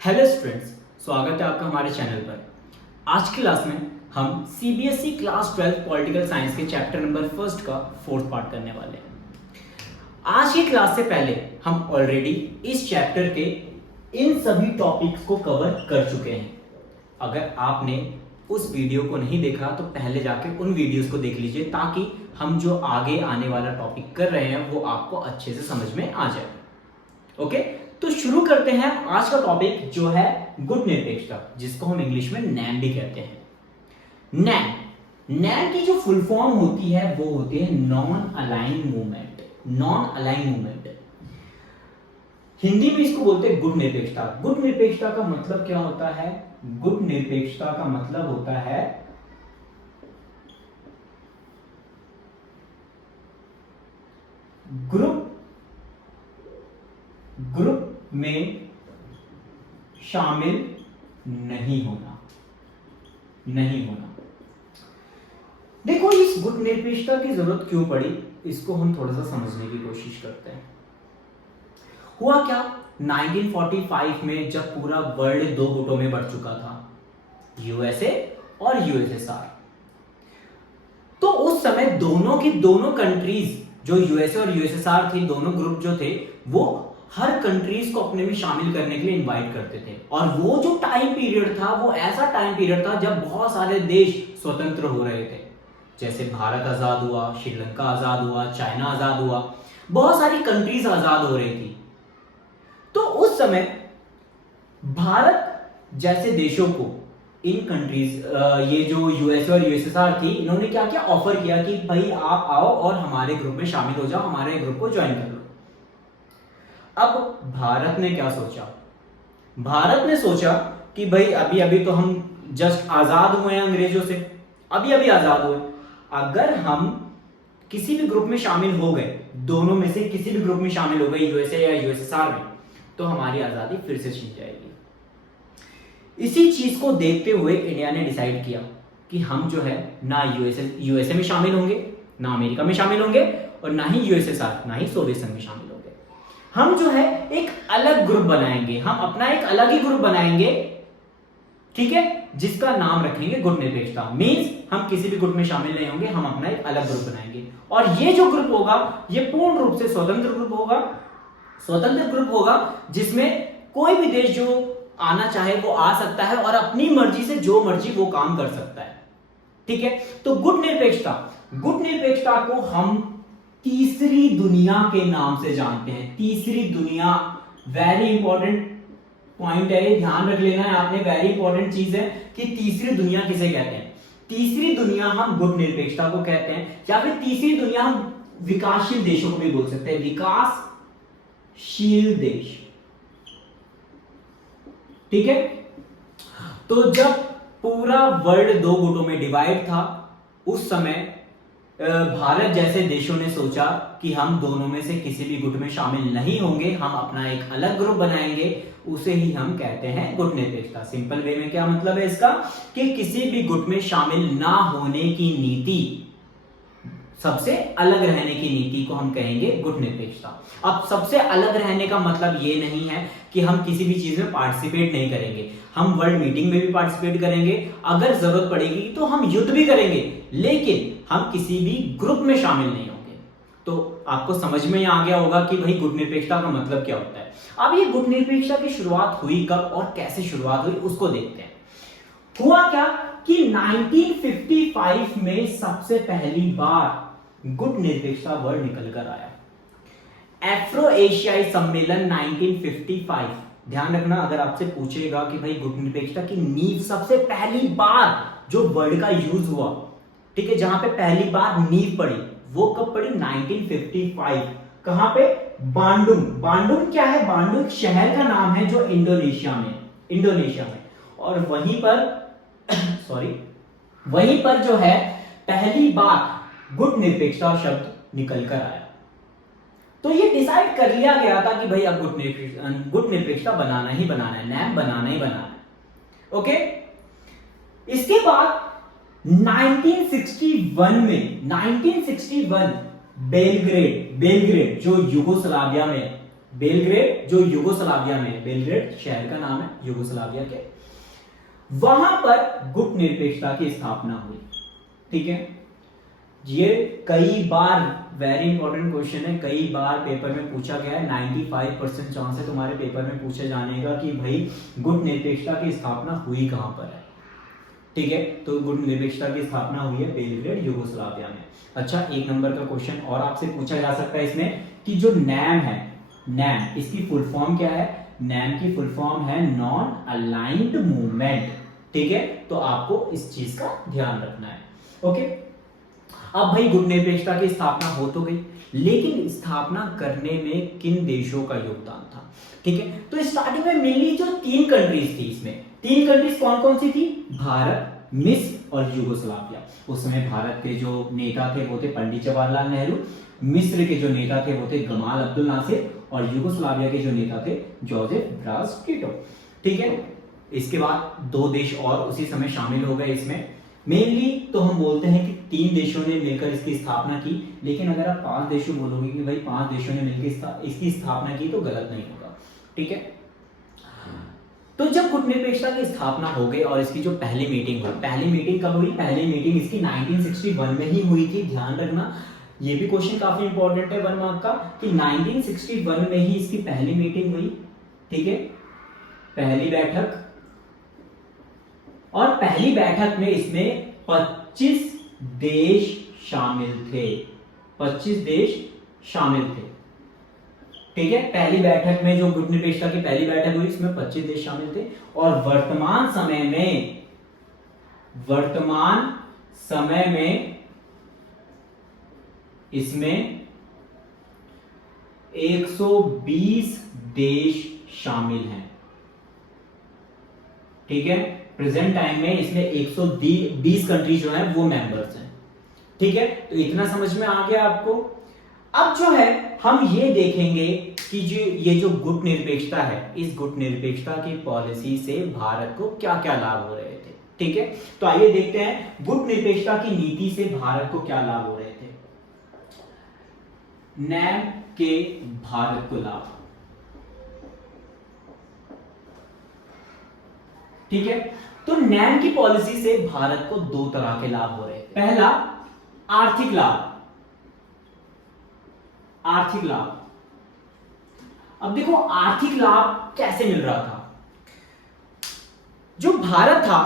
Hello students, स्वागत है आपका हमारे चैनल पर। आज की क्लास में हम सीबीएसई क्लास 12 पॉलिटिकल साइंस के चैप्टर नंबर फर्स्ट का फोर्थ पार्ट करने वाले हैं। आज की क्लास से पहले हम ऑलरेडी इस चैप्टर के इन सभी टॉपिक्स को कवर कर चुके हैं। अगर आपने उस वीडियो को नहीं देखा तो पहले जाके उन वीडियोस को देख लीजिए, ताकि हम जो आगे आने वाला टॉपिक कर रहे हैं वो आपको अच्छे से समझ में आ जाए। ओके, तो शुरू करते हैं आज का टॉपिक जो है गुट निरपेक्षता, जिसको हम इंग्लिश में नैम भी कहते हैं। नैम की जो फुल फॉर्म होती है वो होती है non align movement. Non align movement Hindi में इसको बोलते हैं गुट निरपेक्षता। गुट निरपेक्षता का मतलब क्या होता है? गुट निरपेक्षता का मतलब होता है ग्रुप में शामिल नहीं होना। देखो, इस गुट निरपेक्षता की जरूरत क्यों पड़ी, इसको हम थोड़ा सा समझने की कोशिश करते हैं। हुआ क्या, 1945 में जब पूरा वर्ल्ड दो गुटों में बढ़ चुका था, यूएसए और यूएसएसआर, तो उस समय दोनों कंट्रीज जो यूएसए और यूएसएसआर थी, दोनों ग्रुप जो थे वो हर कंट्रीज को अपने में शामिल करने के लिए इनवाइट करते थे। और वो जो टाइम पीरियड था वो ऐसा टाइम पीरियड था जब बहुत सारे देश स्वतंत्र हो रहे थे। जैसे भारत आजाद हुआ, श्रीलंका आजाद हुआ, चाइना आजाद हुआ, बहुत सारी कंट्रीज आजाद हो रही थी। तो उस समय भारत जैसे देशों को इन कंट्रीज, ये जो यूएसए और यूएसएसआर थी, इन्होंने क्या क्या ऑफर किया कि भाई आप आओ और हमारे ग्रुप में शामिल हो जाओ, हमारे ग्रुप को ज्वाइन कर लो। अब भारत ने क्या सोचा? भारत ने सोचा कि भाई अभी अभी तो हम जस्ट आजाद हुए हैं अंग्रेजों से, अभी अभी आजाद हुए, अगर हम किसी भी ग्रुप में शामिल हो गए, दोनों में से किसी भी ग्रुप में शामिल हो गए, यूएसए या यूएसएसआर में, तो हमारी आजादी फिर से छिन जाएगी। इसी चीज को देखते हुए इंडिया ने डिसाइड किया कि हम जो है ना यूएसए में शामिल होंगे, ना अमेरिका में शामिल होंगे, और ना ही यूएसएसआर, ना ही सोवियत संघ में शामिल होंगे। हम जो है एक अलग ग्रुप बनाएंगे, हम अपना एक अलग ही ग्रुप बनाएंगे, ठीक है, जिसका नाम रखेंगे गुट निरपेक्षता। मींस हम किसी भी ग्रुप में शामिल नहीं होंगे, हम अपना एक अलग ग्रुप बनाएंगे। और ये जो ग्रुप होगा ये पूर्ण रूप से स्वतंत्र ग्रुप होगा, जिसमें कोई भी देश जो आना चाहे वो आ सकता है और अपनी मर्जी से जो मर्जी वो काम कर सकता है। ठीक है, तो गुट निरपेक्षता को हम तीसरी दुनिया के नाम से जानते हैं। तीसरी दुनिया वेरी इंपॉर्टेंट पॉइंट है, ये ध्यान रख लेना है आपने, वेरी इंपॉर्टेंट चीज है कि तीसरी दुनिया किसे कहते हैं। तीसरी दुनिया हम गुट निरपेक्षता को कहते हैं, या फिर तीसरी दुनिया हम विकासशील देशों को भी बोल सकते हैं, विकासशील देश। ठीक है, तो जब पूरा वर्ल्ड दो गुटों में डिवाइड था, उस समय भारत जैसे देशों ने सोचा कि हम दोनों में से किसी भी गुट में शामिल नहीं होंगे, हम अपना एक अलग ग्रुप बनाएंगे, उसे ही हम कहते हैं गुट निरपेक्षता। सिंपल वे में क्या मतलब है इसका, कि किसी भी गुट में शामिल ना होने की नीति, सबसे अलग रहने की नीति को हम कहेंगे गुट निरपेक्षता। अब सबसे अलग रहने का मतलब ये नहीं है कि हम किसी भी चीज में पार्टिसिपेट नहीं करेंगे, हम वर्ल्ड मीटिंग में भी पार्टिसिपेट करेंगे, अगर जरूरत पड़ेगी तो हम युद्ध भी करेंगे, लेकिन हम किसी भी ग्रुप में शामिल नहीं होंगे। तो आपको समझ में आ गया होगा कि भाई गुट निरपेक्षता का मतलब क्या होता है। अब ये गुट निरपेक्षता की शुरुआत हुई कब और कैसे शुरुआत हुई उसको देखते हैं। हुआ क्या कि 1955 में सबसे पहली बार गुट निरपेक्षता वर्ड निकल कर आया। एफ्रो एशियाई सम्मेलन 1955। ध्यान रखना, अगर आपसे पूछेगा कि भाई गुट निरपेक्षता की नींव सबसे पहली बार जो वर्ड का यूज हुआ, ठीक है, जहां पे पहली बार नींव पड़ी, वो कब पड़ी? 1955। कहां पे? बांडुंग क्या है? बांडुंग एक शहर का नाम है जो इंडोनेशिया में, और वहीं पर जो है पहली बार गुट निरपेक्षता शब्द निकल कर आया। तो ये डिसाइड कर लिया गया था कि भाई अब गुट निरपेक्षता बनाना ही बनाना है, नैम बनाना ही बनाना है। ओके, इसके बाद 1961 बेलग्रेड जो यूगोस्लाविया में, बेलग्रेड जो युगोस्लाविया में, बेलग्रेड शहर का नाम है युगोस्लाविया के, वहां पर गुट निरपेक्षता की स्थापना हुई। ठीक है, ये कई बार वेरी इंपॉर्टेंट क्वेश्चन है, कई बार पेपर में पूछा गया है, 95% चांस है तुम्हारे पेपर में पूछे जाने का कि भाई गुट निरपेक्षता की स्थापना हुई कहां पर है। ठीक है, तो गुट निरपेक्षता की स्थापना हुई है बेलग्रेड युगोस्लाविया में। अच्छा, एक नंबर का क्वेश्चन और आपसे पूछा जा सकता है इसमें कि जो नैम है, नैम इसकी फुल फॉर्म क्या है? नैम की फुल फॉर्म है नॉन अलाइंड मूवमेंट। ठीक है, तो आपको इस चीज का ध्यान रखना है। ओके, अब भाई गुट निरपेक्षता की स्थापना हो तो गई, लेकिन स्थापना करने में किन देशों का योगदान था? ठीक है, तो स्टार्टिंग में मेनली जो 3 कंट्रीज थी, इसमें 3 कंट्रीज कौन कौन सी थी? भारत, मिस्र और युगोस्लाविया। उस समय भारत के जो नेता थे वो थे पंडित जवाहरलाल नेहरू, मिस्र के जो नेता थे वो थे गमाल अब्दुल नासिर, और युगोस्लाविया के जो नेता थे जोसेफ ब्राज टिटो। ठीक है, इसके बाद 2 देश और उसी समय शामिल हो गए इसमें। मेनली तो हम बोलते हैं कि 3 देशों ने मिलकर इसकी स्थापना की, लेकिन अगर आप 5 देशों बोलोगे कि भाई 5 देशों ने मिलकर इसकी स्थापना की तो गलत नहीं होगा। ठीक है, तो जब गुट निरपेक्षता की स्थापना हो गई और इसकी जो पहली मीटिंग हुई, पहली मीटिंग कब हुई? पहली मीटिंग इसकी 1961 में ही हुई थी। ध्यान रखना, ये भी क्वेश्चन काफी इंपॉर्टेंट है 1 मार्क का, कि 1961 में ही इसकी पहली मीटिंग हुई। ठीक है, पहली बैठक, और पहली बैठक में इसमें 25 देश शामिल थे। 25 देश शामिल थे। ठीक है, पहली बैठक में जो गुट निरपेक्षता की पहली बैठक हुई इसमें 25 देश शामिल थे, और वर्तमान समय में इसमें 120 देश शामिल हैं। ठीक है, प्रेजेंट टाइम में इसमें 120 कंट्री जो है वो मेंबर्स हैं। ठीक है, तो इतना समझ में आ गया आपको। अब जो है हम ये देखेंगे कि जो ये जो गुट निरपेक्षता है, इस गुट निरपेक्षता की पॉलिसी से भारत को क्या क्या लाभ हो रहे थे। ठीक है, तो आइए देखते हैं गुट निरपेक्षता की नीति से भारत को क्या लाभ हो रहे थे। नैम के भारत को लाभ। ठीक है, तो नैम की पॉलिसी से भारत को 2 तरह के लाभ हो रहे थे। पहला, आर्थिक लाभ। आर्थिक लाभ, अब देखो आर्थिक लाभ कैसे मिल रहा था। जो भारत था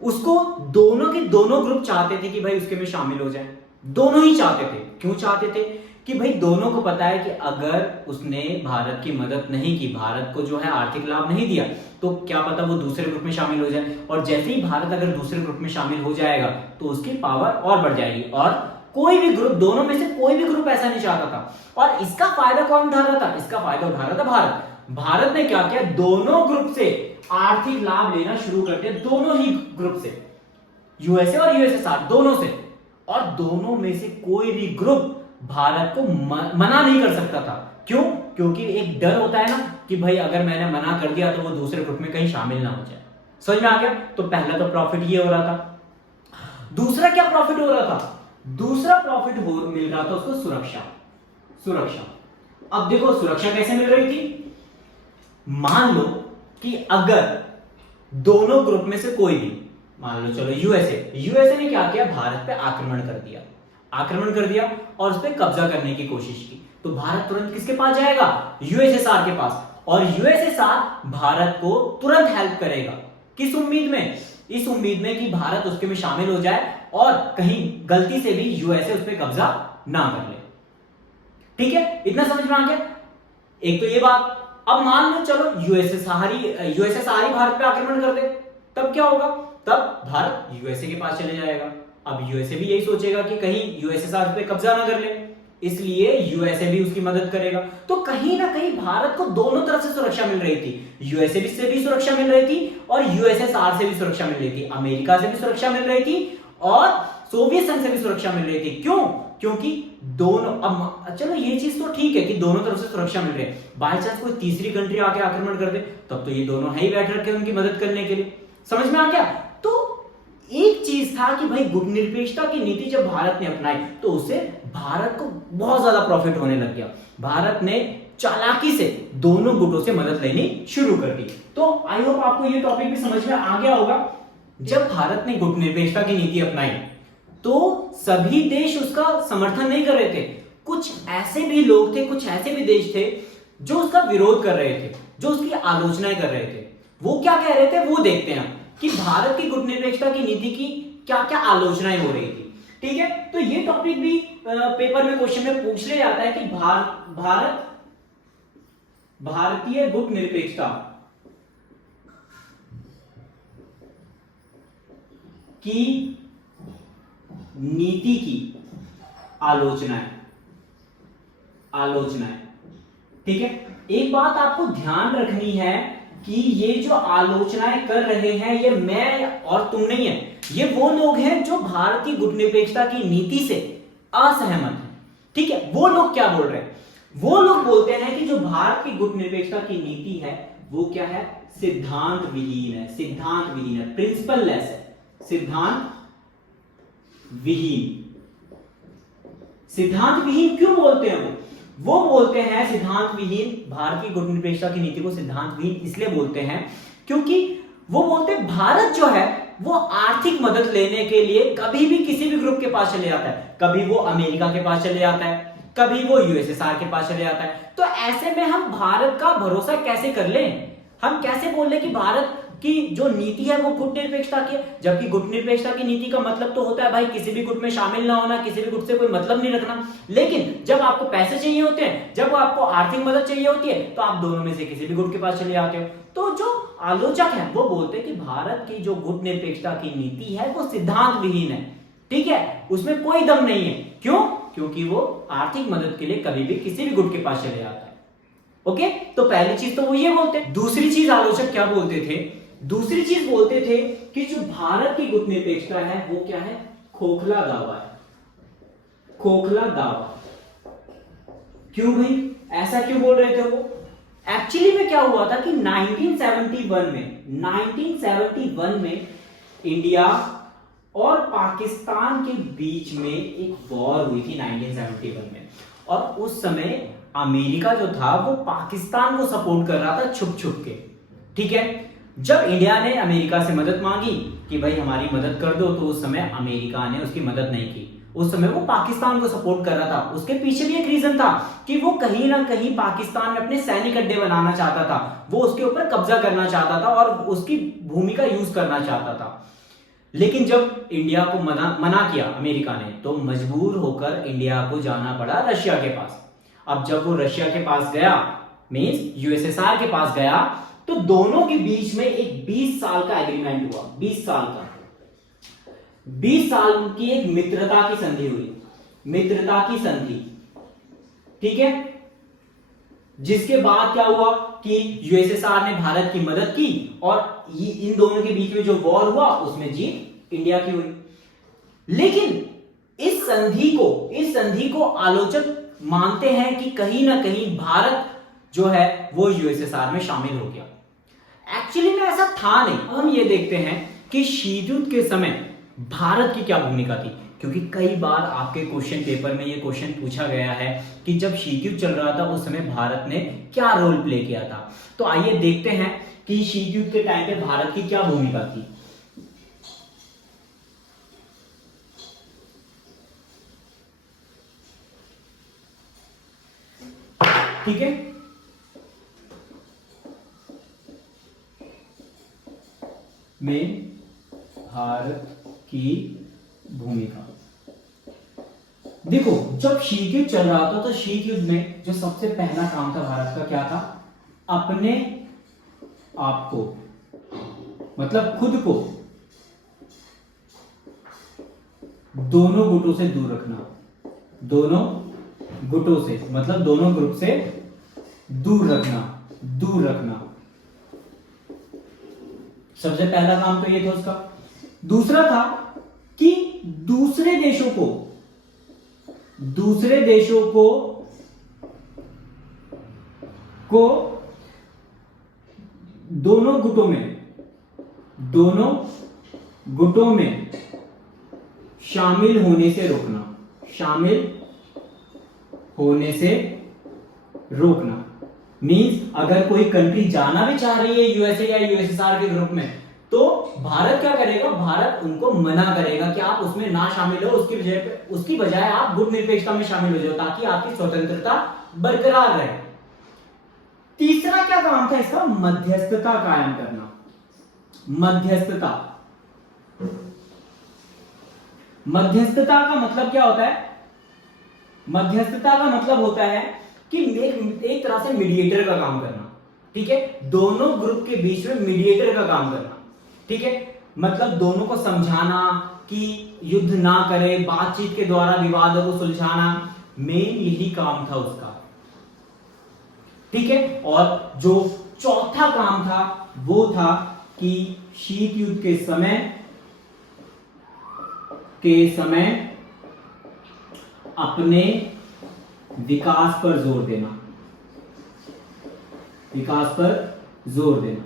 उसको दोनों के दोनों ग्रुप चाहते थे कि भाई उसके में शामिल हो जाए। दोनों ही चाहते थे। क्यों चाहते थे? कि भाई दोनों को पता है कि अगर उसने भारत की मदद नहीं की, भारत को जो है आर्थिक लाभ नहीं दिया, तो क्या पता वो दूसरे ग्रुप में शामिल हो जाए, और जैसे ही भारत अगर दूसरे ग्रुप में शामिल हो जाएगा तो उसकी पावर और बढ़ जाएगी। और कोई भी ग्रुप, दोनों में से कोई भी ग्रुप ऐसा नहीं चाहता था। और इसका फायदा कौन उठा रहा था? इसका फायदा उठा रहा था भारत। भारत ने क्या किया? दोनों ग्रुप से आर्थिक लाभ लेना शुरू कर दिया, दोनों ही ग्रुप से, यूएसए और यूएसएसआर दोनों से। और दोनों में से कोई भी ग्रुप भारत को मना नहीं कर सकता था। क्यों? क्योंकि एक डर होता है ना कि भाई अगर मैंने मना कर दिया तो वो दूसरे ग्रुप में कहीं शामिल ना हो जाए। समझ में आ गया? तो पहला तो प्रॉफिट ये हो रहा था। दूसरा क्या प्रॉफिट हो रहा था? दूसरा प्रॉफिट मिल रहा था उसको सुरक्षा। सुरक्षा, अब देखो सुरक्षा कैसे मिल रही थी? मान लो कि अगर दोनों ग्रुप में से कोई भी, मान लो चलो यूएसए ने क्या किया? भारत पे आक्रमण कर दिया और उस पर कब्जा करने की कोशिश की, तो भारत तुरंत किसके पास जाएगा? यूएसएसआर के पास। और यूएसएसआर भारत को तुरंत हेल्प करेगा। किस उम्मीद में? इस उम्मीद में कि भारत उसके में शामिल हो जाए और कहीं गलती से भी यूएसए उस पर कब्जा ना कर ले। ठीक है, इतना समझ में आ गया? एक तो ये बात। अब मान लो चलो यूएसएसआर ही भारत पे आक्रमण कर दे, तब क्या होगा? तब भारत यूएसए के पास चले जाएगा। अब यूएसए भी यही सोचेगा कि कहीं यूएसएसआर पे कब्जा ना कर ले, इसलिए यूएसए भी उसकी मदद करेगा। तो कहीं ना कहीं भारत को दोनों तरफ से सुरक्षा मिल रही थी। यूएसए से भी सुरक्षा मिल रही थी और यूएसएसआर से भी सुरक्षा मिल रही थी। अमेरिका से भी सुरक्षा मिल रही थी और सोवियत संघ से भी सुरक्षा मिल रही थी। क्यों? क्योंकि दोनों, अब चलो ये चीज तो ठीक है कि दोनों तरफ से सुरक्षा मिल रही है, बाय चांस कोई तीसरी कंट्री आके आक्रमण कर दे तब तो ये दोनों है ही बैठ रखे उनकी मदद करने के लिए। समझ में आ गया? तो एक चीज था कि भाई गुट निरपेक्षता की नीति जब भारत ने अपनाई तो उससे भारत को बहुत ज्यादा प्रॉफिट होने लग गया। भारत ने चालाकी से दोनों गुटों से मदद लेनी शुरू कर दी। तो आई होप आपको ये टॉपिक भी समझ में आ गया होगा। जब भारत ने गुटनिरपेक्षता की नीति अपनाई तो सभी देश उसका समर्थन नहीं कर रहे थे। कुछ ऐसे भी लोग थे, कुछ ऐसे भी देश थे जो उसका विरोध कर रहे थे, जो उसकी आलोचनाएं कर रहे थे। वो क्या कह रहे थे वो देखते हैं कि भारत की गुटनिरपेक्षता की नीति की क्या क्या आलोचनाएं हो रही थी। ठीक है, तो ये टॉपिक भी पेपर में क्वेश्चन में पूछ लिया जाता है कि भारतीय गुटनिरपेक्षता की नीति की आलोचनाएं। ठीक है, एक बात आपको ध्यान रखनी है कि ये जो आलोचनाएं कर रहे हैं ये मैं और तुम नहीं है, ये वो लोग हैं जो भारत की गुटनिरपेक्षता की नीति से असहमत हैं। ठीक है, वो लोग क्या बोल रहे हैं? वो लोग बोलते हैं कि जो भारत की गुटनिरपेक्षता की नीति है वो क्या है? सिद्धांत विहीन है, प्रिंसिपल लेस है, सिद्धांत विहीन क्यों बोलते हैं? वो बोलते हैं सिद्धांत विहीन, भारत की गुटनिरपेक्षता की नीति को सिद्धांत विहीन इसलिए बोलते हैं क्योंकि वो बोलते हैं भारत जो है वो आर्थिक मदद लेने के लिए कभी भी किसी भी ग्रुप के पास चले जाता है। कभी वो अमेरिका के पास चले जाता है, कभी वो यूएसएसआर के पास चले जाता है। तो ऐसे में हम भारत का भरोसा कैसे कर लें? हम कैसे बोल लें कि भारत की जो नीति है वो गुटनिरपेक्षता की है, जबकि गुटनिरपेक्षता की नीति का मतलब तो होता है भाई किसी भी गुट में शामिल ना होना, किसी भी गुट से कोई मतलब नहीं रखना। लेकिन जब आपको पैसे चाहिए होते हैं, जब आपको आर्थिक मदद चाहिए होती है, तो आप दोनों में से किसी भी गुट के पास चले जाते हो। तो जो आलोचक है वो बोलते हैं कि भारत की जो गुटनिरपेक्षता की नीति है वो सिद्धांत विहीन है। ठीक है, उसमें कोई दम नहीं है। क्यों? क्योंकि वो आर्थिक मदद के लिए कभी भी किसी भी गुट के पास चले जाता है। ओके, तो पहली चीज तो वो ये बोलते हैं। दूसरी चीज आलोचक क्या बोलते थे? दूसरी चीज बोलते थे कि जो भारत की गुटनिरपेक्षता है वो क्या है? खोखला दावा है, खोखला दावा। क्यों भाई, ऐसा क्यों बोल रहे थे वो? एक्चुअली में क्या हुआ था कि 1971 में इंडिया और पाकिस्तान के बीच में एक वॉर हुई थी 1971 में, और उस समय अमेरिका जो था वो पाकिस्तान को सपोर्ट कर रहा था छुप छुप के। ठीक है, जब इंडिया ने अमेरिका से मदद मांगी कि भाई हमारी मदद कर दो, तो उस समय अमेरिका ने उसकी मदद नहीं की। उस समय वो पाकिस्तान को सपोर्ट कर रहा था। उसके पीछे भी एक रीजन था कि वो कहीं ना कहीं पाकिस्तान में अपने सैनिक अड्डे बनाना चाहता था, वो उसके ऊपर कब्जा करना चाहता था और उसकी भूमि का यूज करना चाहता था। लेकिन जब इंडिया को मना किया अमेरिका ने, तो मजबूर होकर इंडिया को जाना पड़ा रशिया के पास। अब जब वो रशिया के पास गया, मींस यूएसएसआर के पास गया, तो दोनों के बीच में एक 20 साल का एग्रीमेंट हुआ। 20 साल का, 20 साल की एक मित्रता की संधि हुई, मित्रता की संधि। ठीक है, जिसके बाद क्या हुआ कि यूएसएसआर ने भारत की मदद की और इन दोनों के बीच में जो वॉर हुआ उसमें जीत इंडिया की हुई। लेकिन इस संधि को आलोचक मानते हैं कि कहीं ना कहीं भारत जो है वो यूएसएसआर में शामिल हो गया। एक्चुअली में ऐसा था नहीं। हम ये देखते हैं कि शीत युद्ध के समय भारत की क्या भूमिका थी, क्योंकि कई बार आपके क्वेश्चन पेपर में ये क्वेश्चन पूछा गया है कि जब शीत युद्ध चल रहा था उस समय भारत ने क्या रोल प्ले किया था। तो आइए देखते हैं कि शीत युद्ध के टाइम पे भारत की क्या भूमिका थी। ठीक है, में भारत की भूमिका देखो, जब शीत युद्ध चल रहा था तो शीत युद्ध में जो सबसे पहला काम था भारत का क्या था? अपने आप को, मतलब खुद को दोनों गुटों से दूर रखना। दोनों गुटों से मतलब दोनों ग्रुप से दूर रखना। सबसे पहला काम तो ये था उसका। दूसरा था कि दूसरे देशों को दोनों गुटों में शामिल होने से रोकना। मींस अगर कोई कंट्री जाना भी चाह रही है यूएसए या यूएसएसआर के ग्रुप में, तो भारत क्या करेगा, भारत उनको मना करेगा कि आप उसमें ना शामिल हो, उसकी बजाय आप गुटनिरपेक्षता में शामिल हो जाओ, ताकि आपकी स्वतंत्रता बरकरार रहे। तीसरा क्या काम था इसका, मध्यस्थता कायम करना। मध्यस्थता, मध्यस्थता का मतलब क्या होता है, मध्यस्थता का मतलब होता है कि एक तरह से मीडिएटर का काम करना, ठीक है, दोनों ग्रुप के बीच में मीडिएटर का काम करना, ठीक है, मतलब दोनों को समझाना कि युद्ध ना करे, बातचीत के द्वारा विवादों को सुलझाना, मेन यही काम था उसका, ठीक है। और जो चौथा काम था वो था कि शीत युद्ध के समय अपने विकास पर जोर देना, विकास पर जोर देना।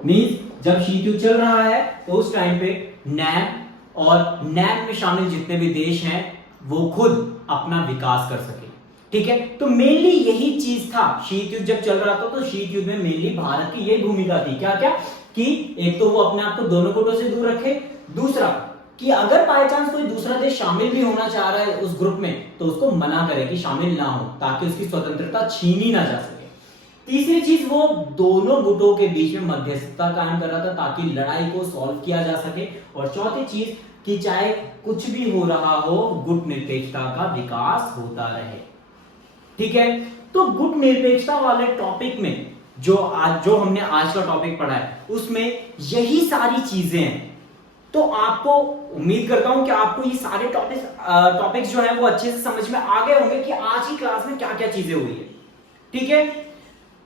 मींस जब शीत युद्ध चल रहा है तो उस टाइम पे नैब और नैब में शामिल जितने भी देश हैं वो खुद अपना विकास कर सके, ठीक है। तो मेनली यही चीज था, शीत युद्ध जब चल रहा था तो शीत युद्ध में मेनली भारत की यही भूमिका थी, क्या क्या, कि एक तो वो अपने आप को दोनों गुटों से दूर रखे, दूसरा कि अगर बाय चांस कोई दूसरा देश शामिल भी होना चाह रहा है उस ग्रुप में तो उसको मना करे कि शामिल ना हो, ताकि उसकी स्वतंत्रता छीनी ना जा सके। तीसरी चीज, वो दोनों गुटों के बीच में मध्यस्थता कायम कर रहा था ताकि लड़ाई को सॉल्व किया जा सके। और चौथी चीज कि चाहे कुछ भी हो रहा हो, गुट निरपेक्षता का विकास होता रहे, ठीक है। तो गुट निरपेक्षता वाले टॉपिक में जो हमने आज का टॉपिक पढ़ा है उसमें यही सारी चीजें हैं। तो आपको उम्मीद करता हूं कि आपको ये सारे टॉपिक्स जो है वो अच्छे से समझ में आ गए होंगे कि आज की क्लास में क्या क्या चीजें हुई है, ठीक है।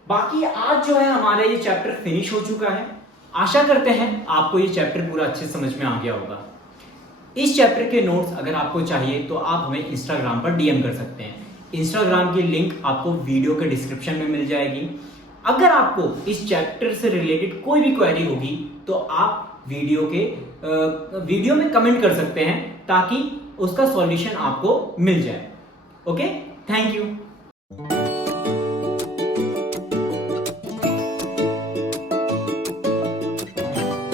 बाकी आज जो है हमारा ये चैप्टर फिनिश हो चुका है। आशा करते हैं आपको ये चैप्टर पूरा अच्छे से समझ में आ गया होगा। इस चैप्टर के नोट्स अगर आपको चाहिए तो आप हमें इंस्टाग्राम पर डीएम कर सकते हैं। इंस्टाग्राम की लिंक आपको वीडियो के डिस्क्रिप्शन में मिल जाएगी। अगर आपको इस चैप्टर से रिलेटेड कोई भी क्वेरी होगी तो आप वीडियो में कमेंट कर सकते हैं ताकि उसका सॉल्यूशन आपको मिल जाए। Okay, thank you.